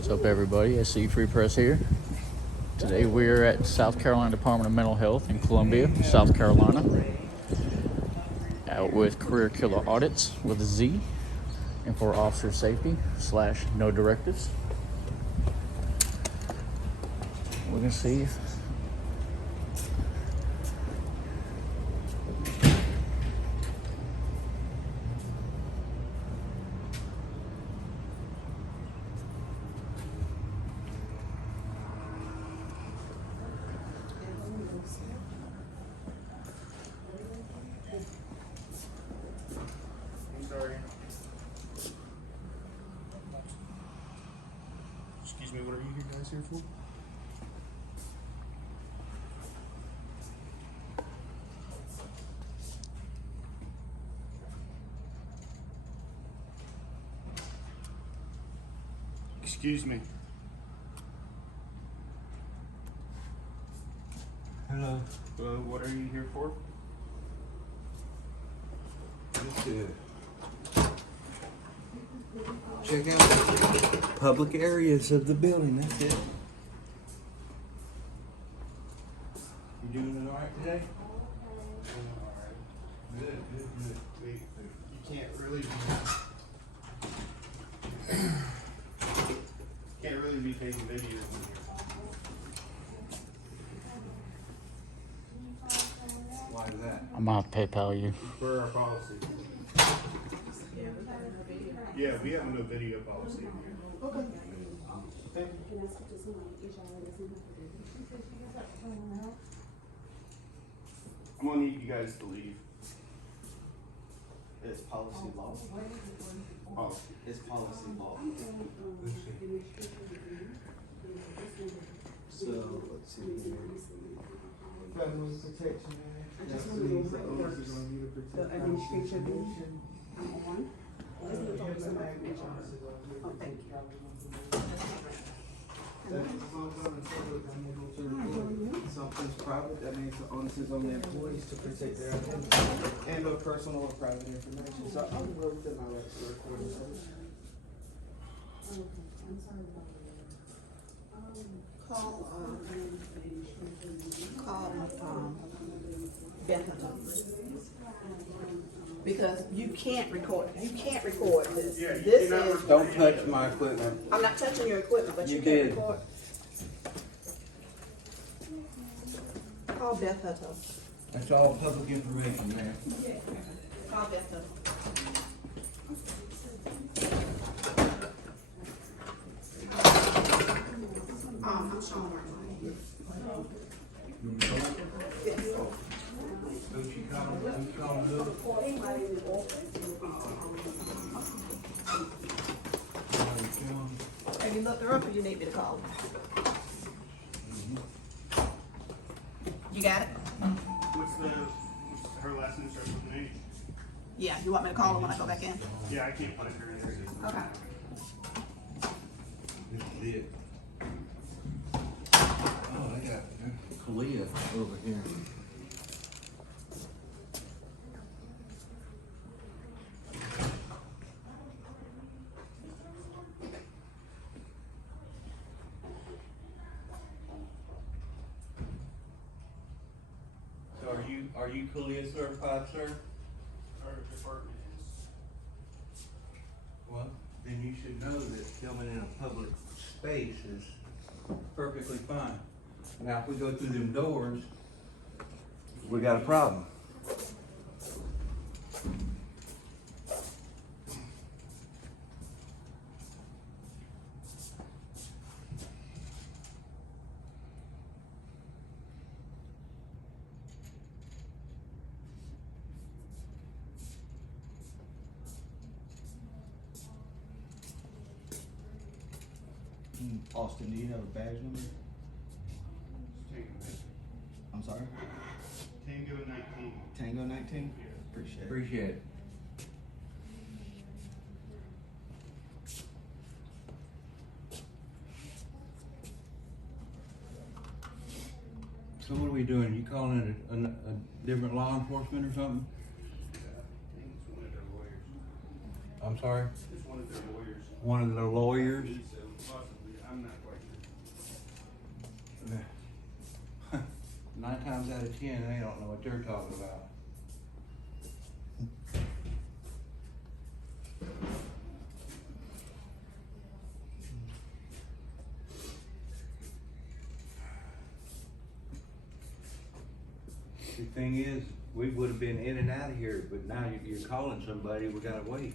What's up, everybody? SC Free Press here. Today we're at South Carolina Department of Mental Health in Columbia, South Carolina, out with career killer audits with a Z and for officer safety / no directives. We're gonna see if Excuse me, what are you guys here for? Excuse me. Hello. What are you here for? Just check out the public areas of the building. That's it. You doing it all right today? Alright. Good. Wait, you can't really be taking videos in here. Why is that? I'm gonna have to PayPal you. For our policy. Yeah, we have no video policy in here. Okay. I'm gonna need you guys to leave. It's policy law. Policy. It's policy law. So, let's see here. Federal Protection Act. I just want to go over the administration. Oh, thank you. Something's private, that means the onus is on the employees to protect their identity and or personal or private information. So I'm well within my rights to record and publish. Call Beth, because you can't record this. Yeah, you This cannot is, Don't touch my equipment. I'm not touching your equipment, but you You can did. record. Call Beth Hutto. That's all public information, man. Call Beth Hutto. I'm showing her. Have you looked her up or you need me to call her? You got it? What's her last name starts with an H? Yeah, you want me to call her when I go back in? Yeah, I can't find her in there. Okay. This is it. Oh, I got Kalia over here. So are you Kalia certified, sir? Our department is. Well, then you should know that filming in a public space is perfectly fine. Now, if we go through them doors, we got a problem. Austin, do you have a badge number? I'm sorry? Tango 19. Tango 19? Appreciate it. Appreciate it. So what are we doing? You calling it a different law enforcement or something? It's one of their lawyers. I'm sorry? It's one of their lawyers. One of the lawyers? So possibly. out of 10, they don't know what they're talking about. The thing is, we would have been in and out of here, but now you're calling somebody, we gotta wait.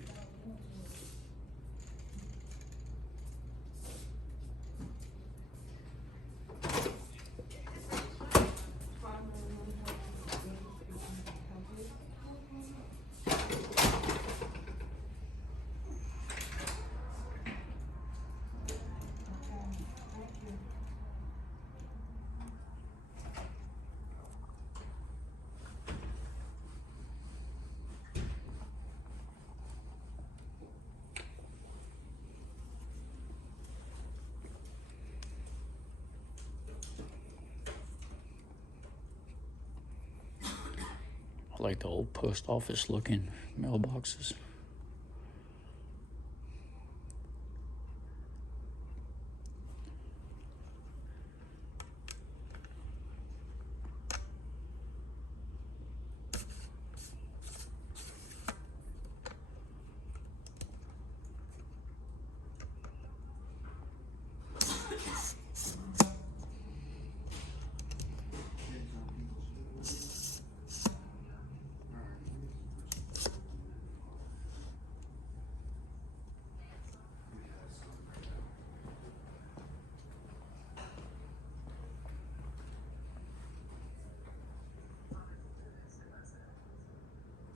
I like the old post office looking mailboxes.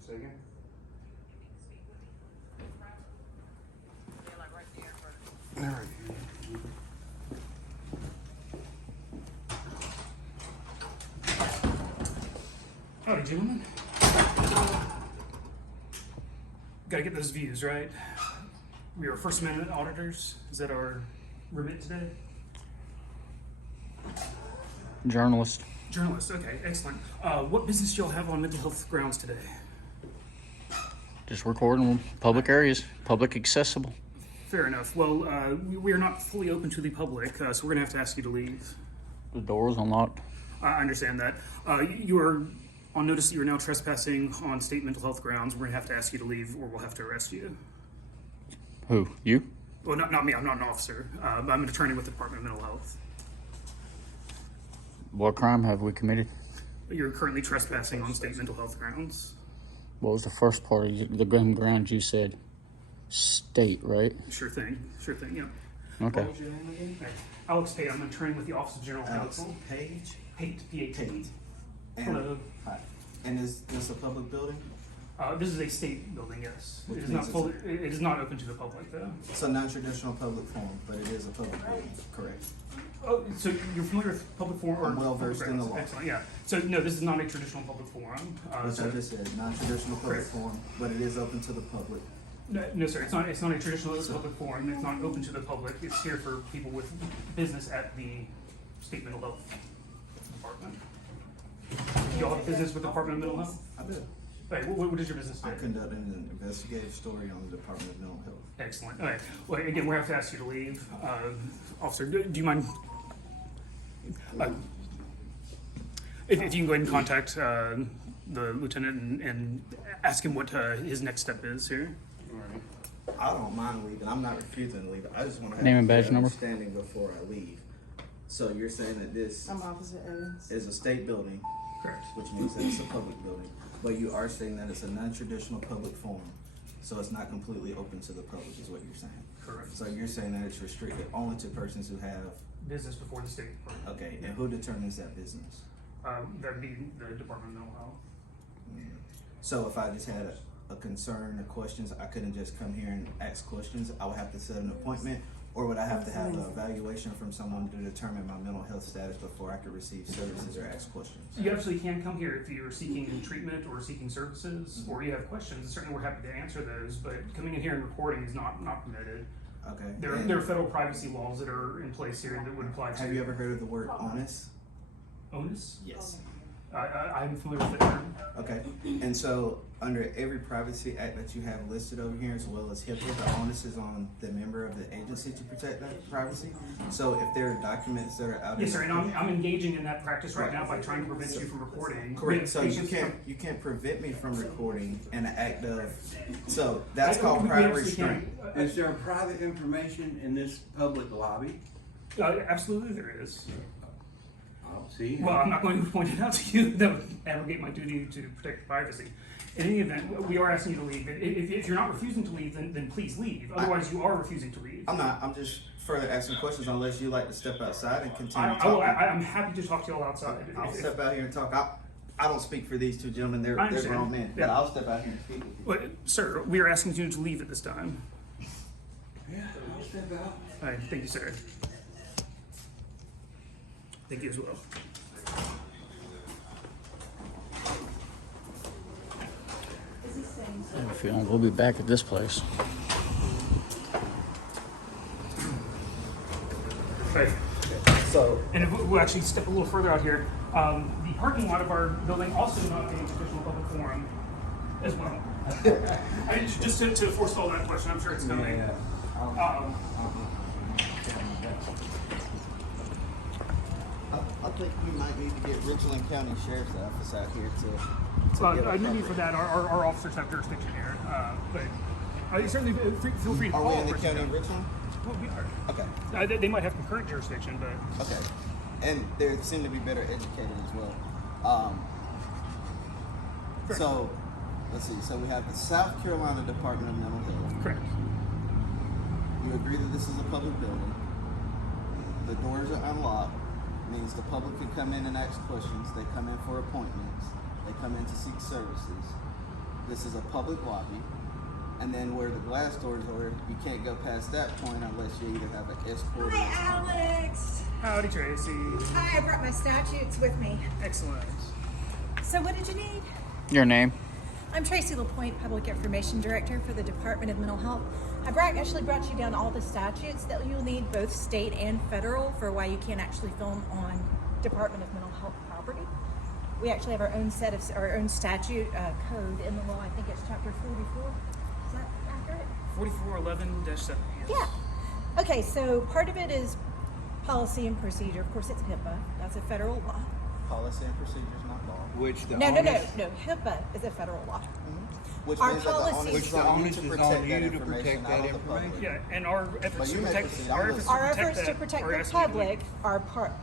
Say again? Howdy, gentlemen. Gotta get those views, right? We are First Amendment auditors. Is that our remit today? Journalist. Journalists, okay, excellent. What business do y'all have on mental health grounds today? Just recording public areas, public accessible. Fair enough. Well, we are not fully open to the public, so we're gonna have to ask you to leave. The door's unlocked. I understand that. You are on notice that you are now trespassing on state mental health grounds. We're gonna have to ask you to leave, or we'll have to arrest you. Who? You? Well, not me. I'm not an officer. I'm an attorney with the Department of Mental Health. What crime have we committed? You're currently trespassing on state mental health grounds. What was the first part of the grounds you said? State, right? Sure thing, yeah. Okay. What was your name again? Okay. Alex Pate, I'm an attorney with the Office of General Alex Counsel. Page. Pate, P-A-T. Pate. Hello. Hi. And is this a public building? This is a state building, yes. Which It is not means fully, it is not open to the public, though. It's a non-traditional public forum, but it is a public building, correct? Oh, so you're familiar with public forum? I'm well versed in the law. Excellent, yeah. So no, this is not a traditional public forum. Which I just said, non-traditional public Correct. forum, but it is open to the public. No, sir, it's not a traditional public forum. It's not open to the public. It's here for people with business at the state mental health department. Y'all have business with the Department of Mental Health? I do. Hey, what is your business I'm today? conducting an investigative story on the Department of Mental Health. Excellent. All right. Well, again, we're going to have to ask you to leave. Officer, do you mind? If you can go ahead and contact the lieutenant and ask him what his next step is here. I don't mind leaving. I'm not refusing to leave. I just want to have Name and a badge clear number. understanding before I leave. So you're saying that this I'm Officer Evans. is a state building, Correct. which means that it's a public building, but you are saying that it's a non-traditional public forum, so it's not completely open to the public, is what you're saying. Correct. So you're saying that it's restricted only to persons who have, Business before the state department. okay, and who determines that business? That'd be the Department of Mental Health. So if I just had a concern or questions, I couldn't just come here and ask questions, I would have to set an appointment? Or would I have to have an evaluation from someone to determine my mental health status before I could receive services or ask questions? You actually can come here if you're seeking treatment or seeking services, or you have questions. Certainly, we're happy to answer those. But coming in here and recording is not permitted. Okay. There and are federal privacy laws that are in place here that would apply to. have you ever heard of the word onus? onus? Yes. I'm familiar with the term. Okay, and so under every privacy act that you have listed over here, as well as HIPAA, the onus is on the member of the agency to protect that privacy. So if there are documents that are out. Yes, sir, and I'm engaging in that practice right now by trying to prevent you from recording. Correct. So you Patients can't prevent me from recording an act of. So that's I- called we prior actually restraint. Is there private information in this public lobby? Absolutely, there is. See? Well, I'm not going to point it out to you. That would abrogate my duty to protect privacy. In any event, we are asking you to leave. If you're not refusing to leave, then please leave. Otherwise, you are refusing to leave. I'm not. I'm just further asking questions unless you like to step outside and continue talking. I'm happy to talk to you all outside. I'll step out here and talk. I don't speak for these two gentlemen. They're I understand. grown men. Yeah. But I'll step out here and speak with you. But, sir, we are asking you to leave at this time. Yeah, I'll step out. All right, thank you, sir. Thank you as well. I have a feeling we'll be back at this place. Right. So And if we'll actually step a little further out here. The parking lot of our building also not a traditional public forum as well. Just to forestall that question, I'm sure it's coming. I think we might need to get Richland County Sheriff's Office out here to Well, get a maybe cover. for that, our officers have jurisdiction here. But you certainly feel free to Are call. we in the Richland county of Richland? Well, we are. Okay. They might have concurrent jurisdiction, but Okay. And they seem to be better educated as well. Correct. So, let's see. So we have the South Carolina Department of Mental Health. correct. You agree that this is a public building. The doors are unlocked. Means the public can come in and ask questions. They come in for appointments. They come in to seek services. This is a public lobby. And then where the glass doors are, you can't go past that point unless you either have an escort or Hi, Alex. Howdy, Tracy. Hi, I brought my statutes with me. Excellent. So what did you need? Your name? I'm Tracy LaPointe, Public Information Director for the Department of Mental Health. I actually brought you down all the statutes that you'll need, both state and federal, for why you can't actually film on Department of Mental Health property. We actually have our own set of our own statute code in the law. I think it's chapter 44. Is that accurate? 4411-7. Yeah. Okay, so part of it is policy and procedure. Of course, it's HIPAA. That's a federal law. policy and procedures, not law. Which the No. onus, HIPAA is a federal law. Which Our means that the policies- onus which is the on you onus to is protect on that you to information, protect not that on the public. information. Yeah, and our efforts But to you may protect proceed. our I'm efforts to Our protect efforts to that protect are the asking you to public leave.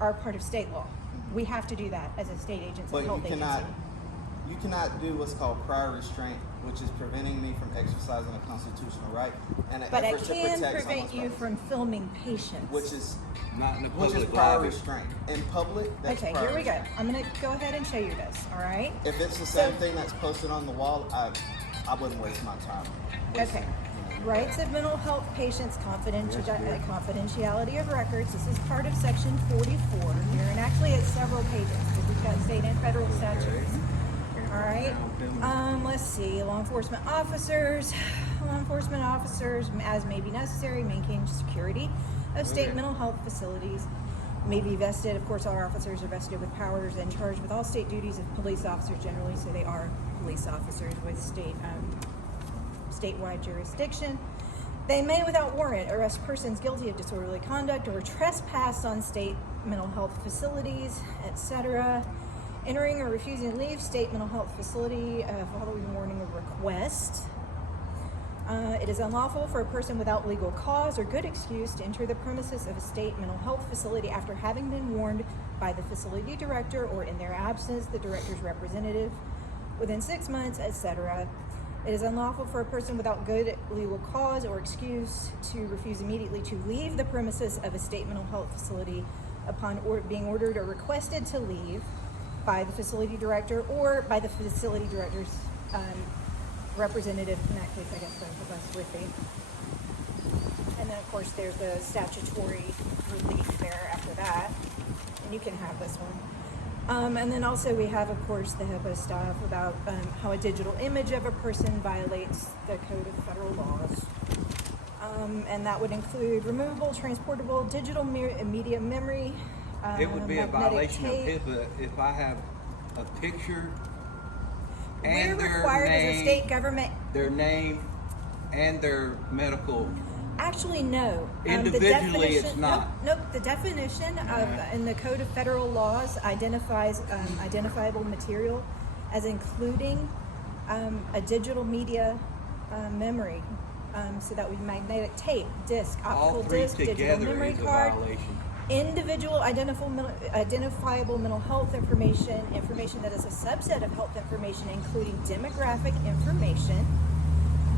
are part of state law. We have to do that as a state agency, But health you cannot do what's called prior restraint, which is preventing me from exercising a constitutional right and an But I effort to can protect prevent someone's you rights, from filming patients. which is not in the public prior lobby. restraint. In public, that's Okay, prior here we go. restraint. I'm gonna go ahead and show you this, all right? If it's the So- same thing that's posted on the wall, I wouldn't waste my time. Okay. Rights of mental health patients, confidentiality of records. This is part of section 44 here, and actually it's several pages because we've got state and federal statutes. All right. Let's see. Law enforcement officers, as may be necessary, maintain security of state mental health facilities. May be vested. Of course, our officers are vested with powers and charged with all state duties of police officers generally, so they are police officers with statewide jurisdiction. They may, without warrant, arrest persons guilty of disorderly conduct or trespass on state mental health facilities, etc. Entering or refusing to leave state mental health facility following warning or request. It is unlawful for a person without legal cause or good excuse to enter the premises of a state mental health facility after having been warned by the facility director or in their absence, the director's representative, within 6 months, etc. It is unlawful for a person without good legal cause or excuse to refuse immediately to leave the premises of a state mental health facility upon being ordered or requested to leave by the facility director or by the facility director's representative. In that case, I guess both of us would be. And then, of course, there's the statutory relief there after that. And you can have this one. And then also we have, of course, the HIPAA stuff about how a digital image of a person violates the code of federal laws. And that would include removable, transportable, digital media memory, It would be a magnetic violation of tape. HIPAA if I have a picture We're and their required as a name, state government. their name and their medical. Actually, no. Individually, it's not. Nope. The definition of in the Code of Federal Laws identifies identifiable material as including a digital media memory. So that would be magnetic tape, disc, All optical three disc, digital together memory is a card, violation. individual identifiable mental health information, information that is a subset of health information, including demographic information.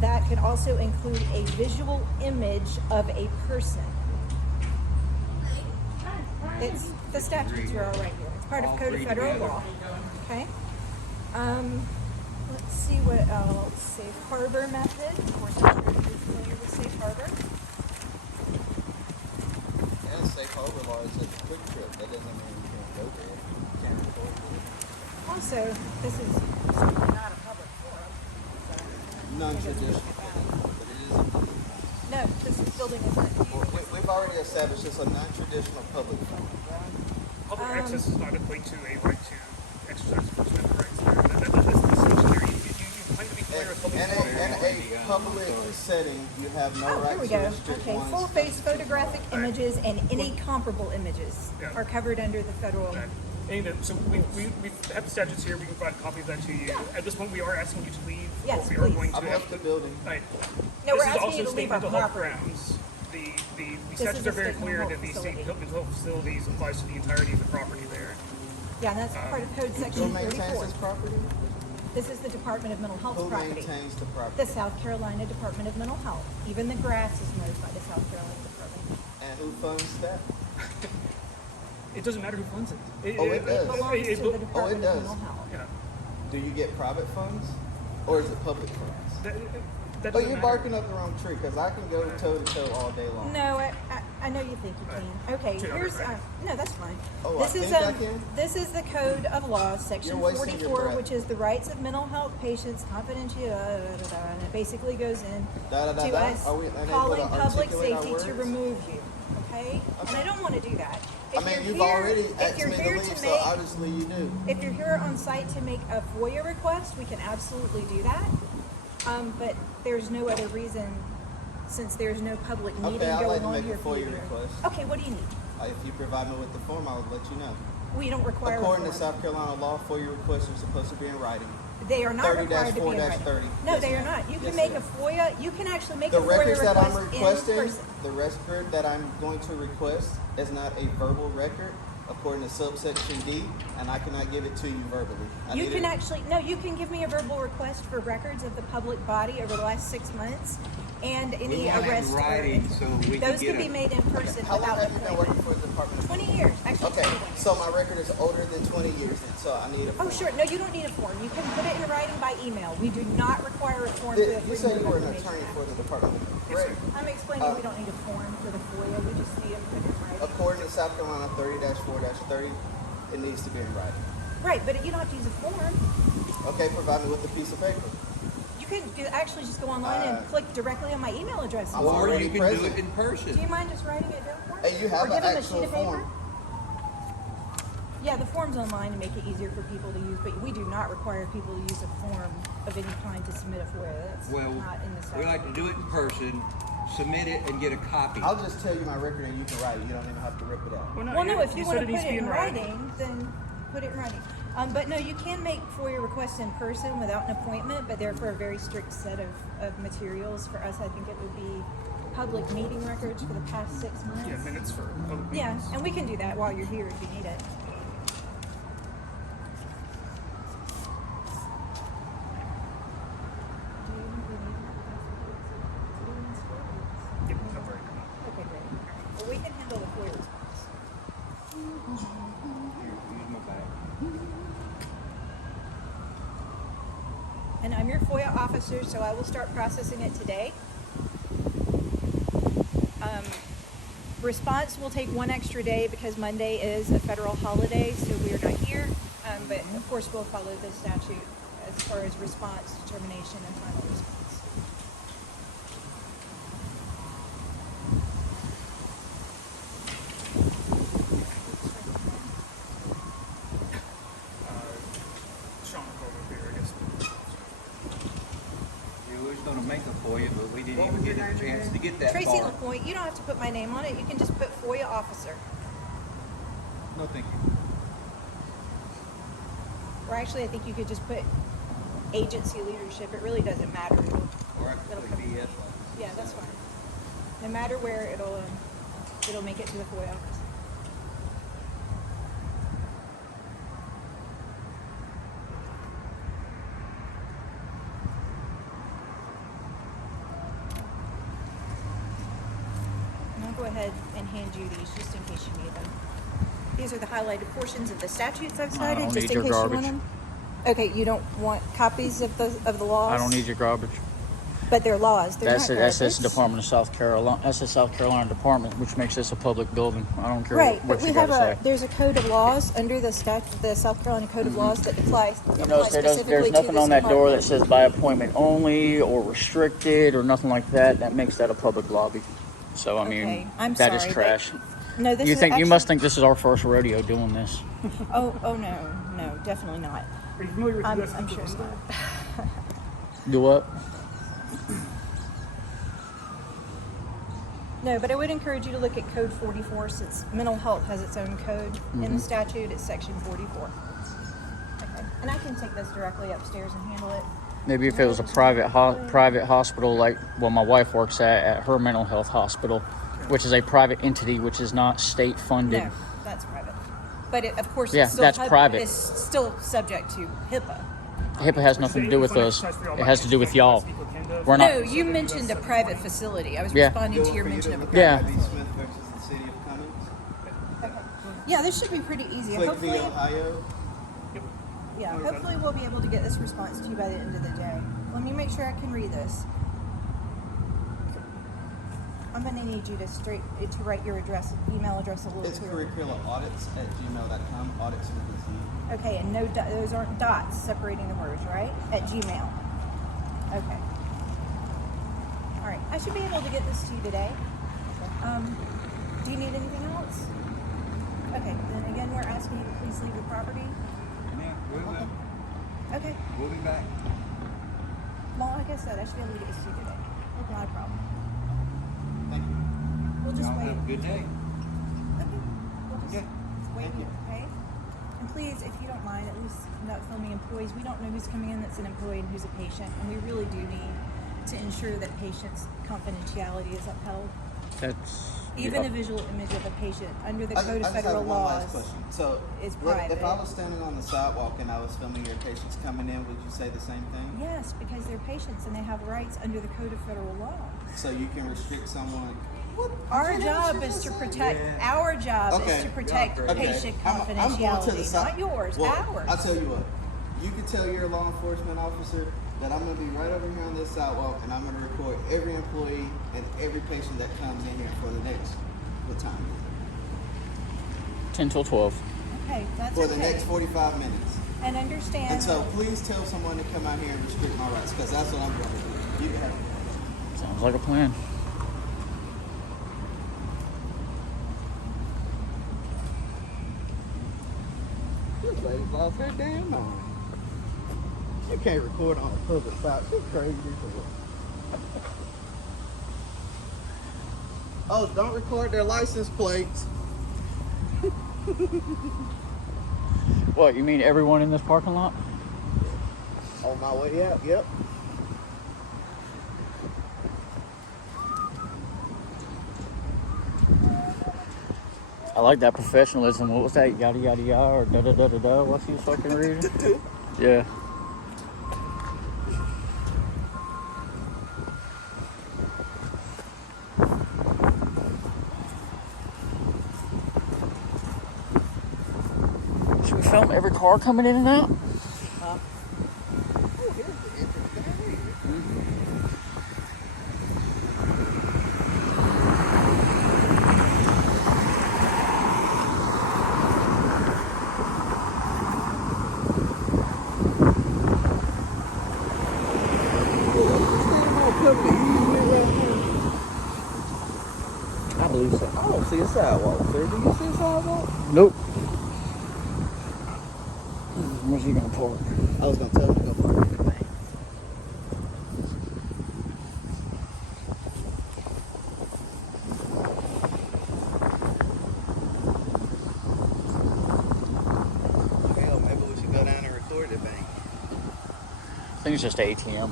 That could also include a visual image of a person. It's the statutes are all right here. It's part of All Code of three Federal together. Law. Okay. Let's see what else. Safe harbor method. Of course, I'm sure you're familiar with safe harbor. Yeah, safe harbor law is a quick trip. That doesn't mean you can't go there. You can't report it. Also, this is certainly not a public forum. So Non-traditional, but it is a public forum. no, this is building is not. We've already established it's a non-traditional public forum. Public access does not equate to a right to exercise First Amendment rights. That's essentially there. You claim to be familiar with public In a public setting, you have no Oh, right here we to go. restrict Okay, one's full face constitutional photographic rights. images and any comparable images Yeah. are covered under the federal. Okay. And so we have the statutes here. We can provide a copy of that to you. At this point, we are asking you to leave. Yes, or we are please. going to I've left the building. Right. No, we're This is asking also you to state leave our mental health property. grounds. The This statutes is are a very state clear mental that the health state facility. mental health facilities applies to the entirety of the property there. Yeah, and that's part of Code Who Section maintains 34. this property? This is the Department of Mental Health Who property. maintains the The property? South Carolina Department of Mental Health. Even the grass is mowed by the South Carolina Department. And who funds that? It doesn't matter who funds it. Oh, it does. It belongs to the Department does. of Mental Health. Yeah. Do you get private funds? Or is it public funds? That But doesn't you're matter. barking up the wrong tree, because I can go toe to toe all day long. No, I know you think you can. Okay, Sure, here's right. No, that's fine. Oh, this I is think I can? This is the Code of Law, Section You're wasting your 44, breath. which is the rights of mental health patients, confidentiality, and it basically goes in Da, da, da, to da. us Are we unable calling to public articulate our safety to words? remove you. Okay, and I don't want to do that. I If mean, you're you've here- already if asked you're me to here leave, so make- obviously you do. If you're here on site to make a FOIA request, we can absolutely do that. But there's no other reason, since there's no public meeting Okay, I'd like going to on make a here for you FOIA to- request. Okay, what do you need? If you provide me with the form, I'll let you know. We don't require a According to form. South Carolina law, FOIA requests are supposed to be in writing. They are not required to be in writing. 30-4-30. No, Yes, they are ma'am. not. You can Yes, make ma'am. a FOIA. You can actually make The a FOIA records that I'm request in requesting, person. the record that I'm going to request is not a verbal record according to subsection D, and I cannot give it to you verbally. You can actually you can give me a verbal request for records of the public body over the last 6 months, and We any want it arrest. in writing so we can Those get can be a. made in person How long without have you been working appointment. for the Department of 20 years, actually. Okay, 21 years. so my record is older than 20 years, then, so I need a Oh, form. sure. No, you don't need a form. You can put it in writing by email. We do not require a form for the You said Freedom you of were an Information attorney Act. for the Department, correct? I'm explaining we don't need a form for the FOIA. We just need it put in writing. According to South Carolina 30-4-30, it needs to be in writing. Right, but you don't have to use a form. Okay, provide me with a piece of paper. You can actually just go online and click directly on my email address. I'm Or already you can present. do it in person. Do you mind just writing it down for me? Hey, you have Or give an them a actual sheet of paper? form. Yeah, the form's online to make it easier for people to use, but we do not require people to use a form of any kind to submit a FOIA. That's Well, not in the we statute. like to do it in person, submit it, and get a copy. I'll just tell you my record and you can write it. You don't even have to rip it out. Well, no, if you want to said it needs put to be it in writing. writing, then put it in writing. But no, you can make FOIA requests in person without an appointment, but they're for a very strict set of materials. For us, I think it would be public meeting records for the past 6 months. Yeah, minutes for public Yeah, meetings. and we can do that while you're here if you need it. Yeah, I'm very good. Okay, great. Well, we can handle the FOIA response. Use my bag. And I'm your FOIA officer, so I will start processing it today. Response will take one extra day because Monday is a federal holiday, so we are not here. But of course, we'll follow the statute as far as response, determination, and final response. chance to get that Tracy far. LaPointe, you don't have to put my name on it. You can just put FOIA officer. No, thank you. Or actually, I think you could just put agency leadership. It really doesn't matter. Or I It'll could put come- BS on. Yeah, that's fine. No matter where, it'll make it to the FOIA office. And I'll go ahead and hand you these just in case you need them. These are the highlighted portions of the statutes I've cited, don't just need in your case you garbage. want them. Okay, you don't want copies of the laws? I don't need your garbage. But they're laws. They're That's not it. That's this garbage. Department of South Carolina. That's the South Carolina Department, which makes this a public building. I don't care Right, what but we you got have to say. there's a code of laws under the South Carolina Code of Laws that applies You know, specifically there's to nothing this on that door that department. says by appointment only or restricted or nothing like that. That makes that a public lobby. So I mean, Okay, I'm that is sorry, trash. No, this You is think actually, you must think this is our first rodeo doing this? Oh no, definitely not. Are you familiar with I'm US sure it's not. Do what? No, but I would encourage you to look at Code 44 since mental health has its own code in the statute. It's Section 44. Okay, and I can take this directly upstairs and handle it. Maybe if it was a private hospital, like my wife works at her mental health hospital, which is a private entity, which is not state funded. No, that's private. But of course, Yeah, it's still that's private. It's still subject to HIPAA. HIPAA has nothing to do with us. It has to do with y'all. We're not. No, you mentioned a private facility. I was Yeah. responding to your For you mention to of a look private. at Yeah. Abby Smith versus the city of Cummings. Yeah, this should be pretty easy. Click Hopefully, v. Ohio. yeah, hopefully we'll be able to get this response to you by the end of the day. Let me make sure I can read this. I'm gonna need you to write your email address a little It's clearer. curriculaudits@gmail.com. Audits with a Z. Okay, and no, those aren't dots separating the words, right? At Gmail. Okay. All right, I should be able to get this to you today. Do you need anything else? Okay, then again, we're asking you to please leave the property. Yeah, we will. Okay. We'll be back. Well, like I said, I should be able to get this to you today. Not a problem. Thank you. We'll just Y'all wait. have a good day. Okay. We'll just Yeah. wait Thank you. here, okay? And please, if you don't mind, at least not filming employees. We don't know who's coming in that's an employee and who's a patient, and we really do need to ensure that patients' confidentiality is upheld. That's Even a visual image of a patient under the I Code of just Federal have one Laws. last question. So, is if private. I was standing on the sidewalk and I was filming your patients coming in, would you say the same thing? Yes, because they're patients and they have rights under the Code of Federal Law. So you can restrict someone. Our job is to protect. Yeah. Our job is Okay. to protect Okay. patient I'm going to confidentiality, the side. not yours. Well, ours. I'll tell you what. You can tell your law enforcement officer that I'm going to be right over here on this sidewalk and I'm going to record every employee and every patient that comes in here for the next, what time? 10 till 12. Okay, that's For okay. the next 45 minutes. And understand. And so please tell someone to come out here and restrict my rights because that's what I'm going to do. You can have it. Sounds like a plan. This lady's lost her damn mind. You can't record on a public site. She's crazy for what? Oh, don't record their license plates. What, you mean everyone in this parking lot? On my way out, yep. I like that professionalism. What was that? Yada yada yada or da da da da da? What's he fucking reading? Yeah. Should we film every car coming in and out? Oh, here's the entrance down here. I believe so. I don't see a sidewalk, sir. Do you see a sidewalk? Nope. Where's he gonna park? I was gonna tell him to go park. think it's just ATM.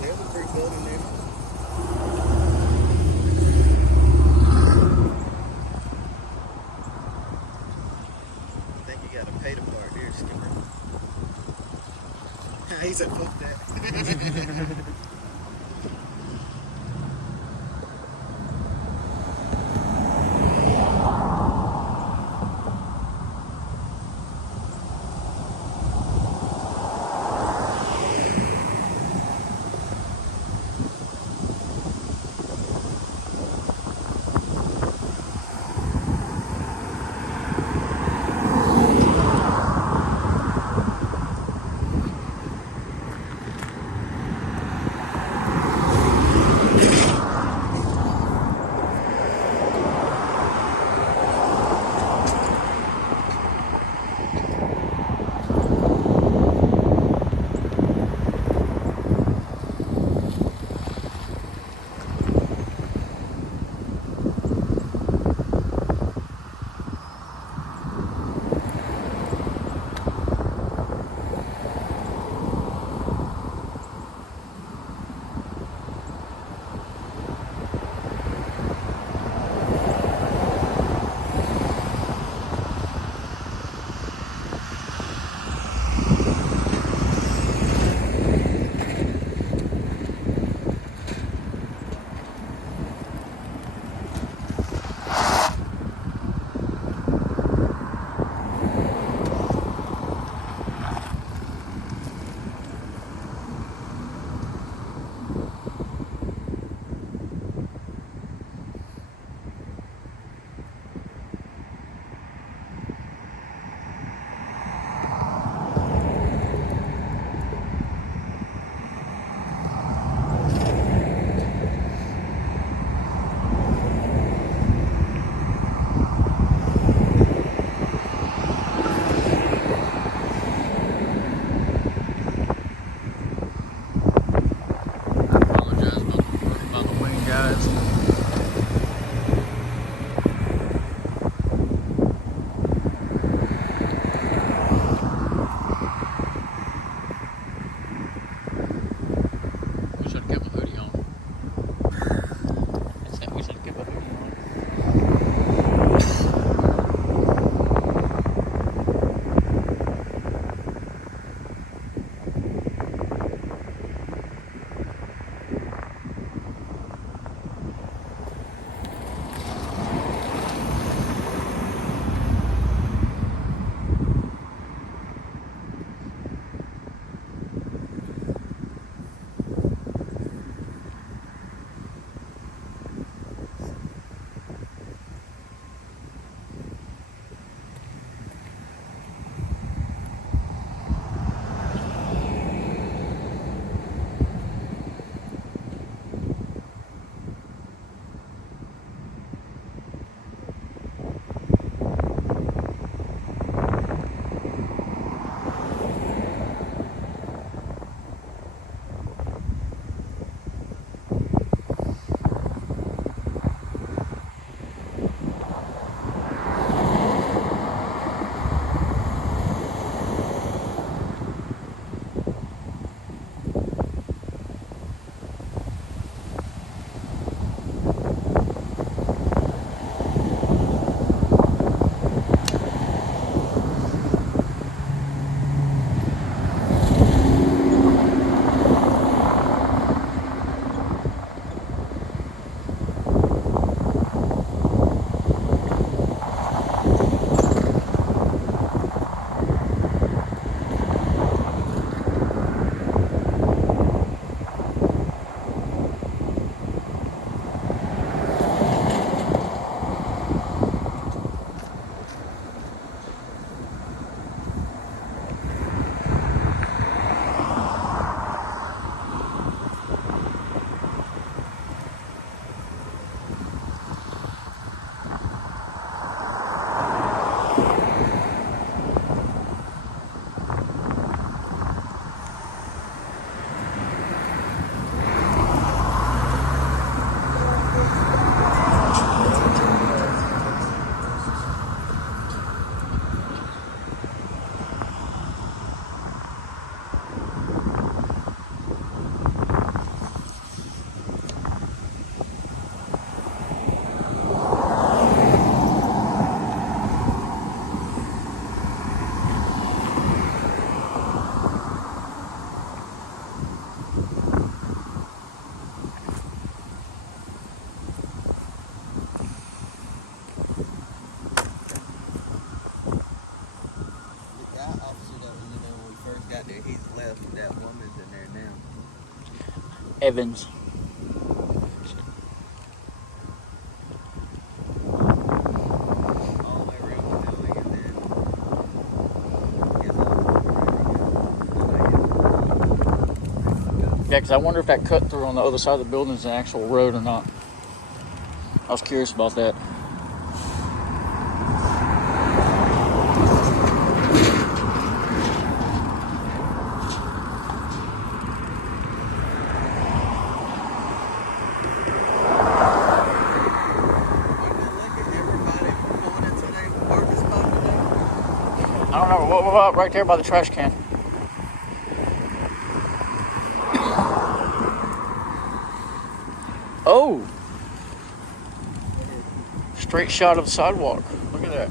There's a brick building there. I think you gotta pay to park here, skipper. He said, fuck that. Evans. Yeah, because I wonder if that cut through on the other side of the building is an actual road or not. I was curious about that. I don't know. What about right there by the trash can? Oh! Straight shot of the sidewalk. Look at that.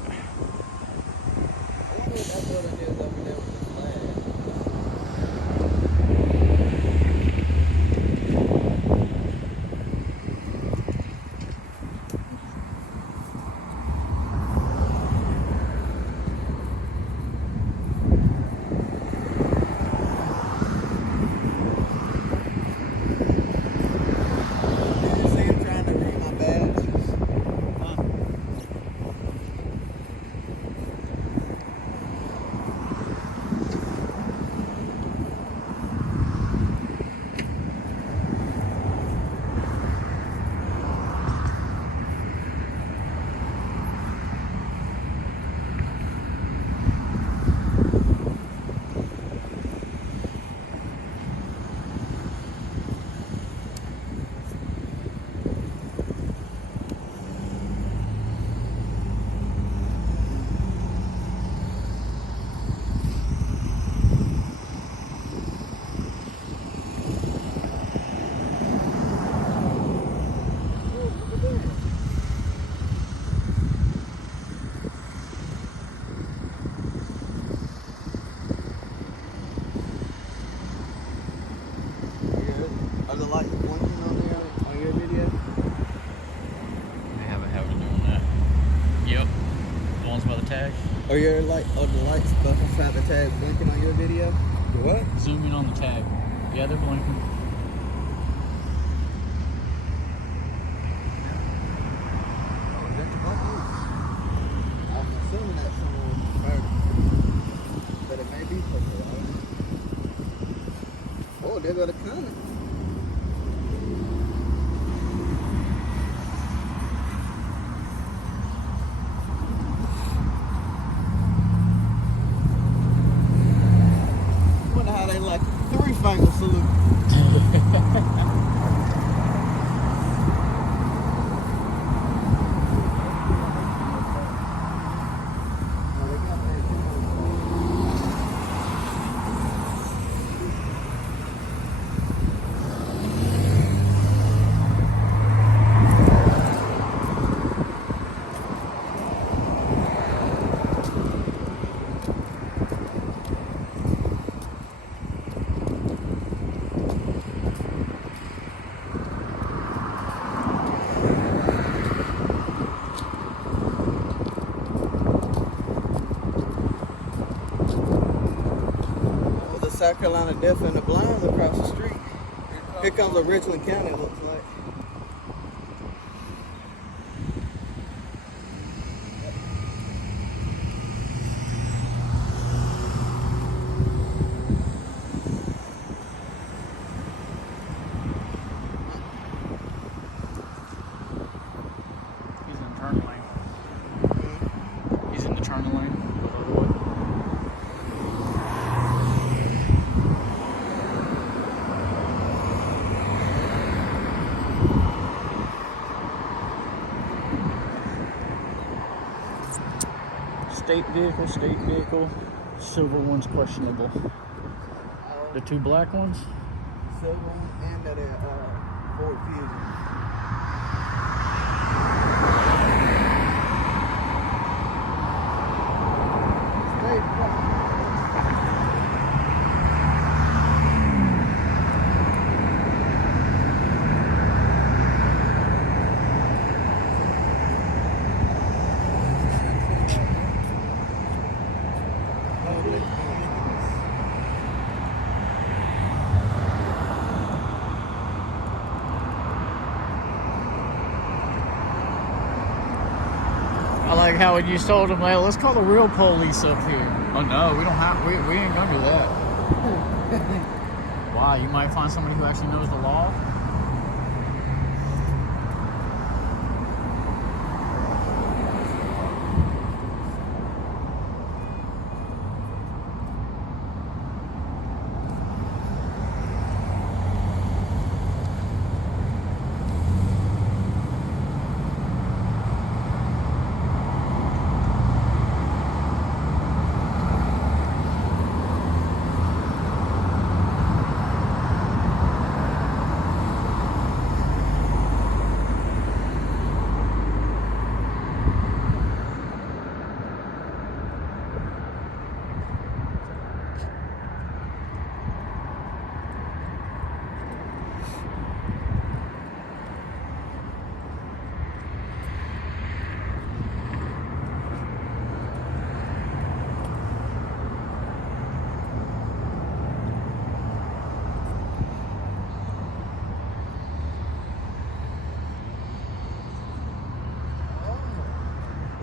Are the lights blinking on there on your video? They have a habit of doing that. Yep. The ones by the tag. Are the lights beside the tag blinking on your video? What? Zoom in on the tag. Yeah, they're blinking. Oh, is that the button? I'm assuming that's someone fired. But it may be purple. Oh, they got a comment. Wonder how they like the 3-finger salute. South Carolina Deaf and the Blind across the street. Here comes a Richland County, looks like. He's in the turn lane. He's in the turn lane. State vehicle. Silver one's questionable. The two black ones? Silver one and that Ford Fusion. I like how when you told him, "Hey, let's call the real police up here." Oh no, we don't have. We ain't gonna do that. Wow, you might find somebody who actually knows the law.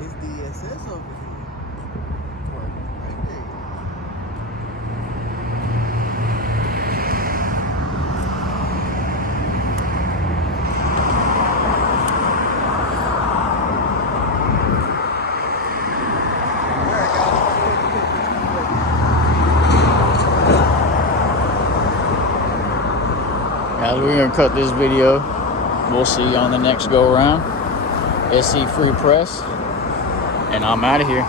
It's DSS over here. Working right there. Guys, we're gonna cut this video. We'll see you on the next go around. SC Free Press, and I'm out of here.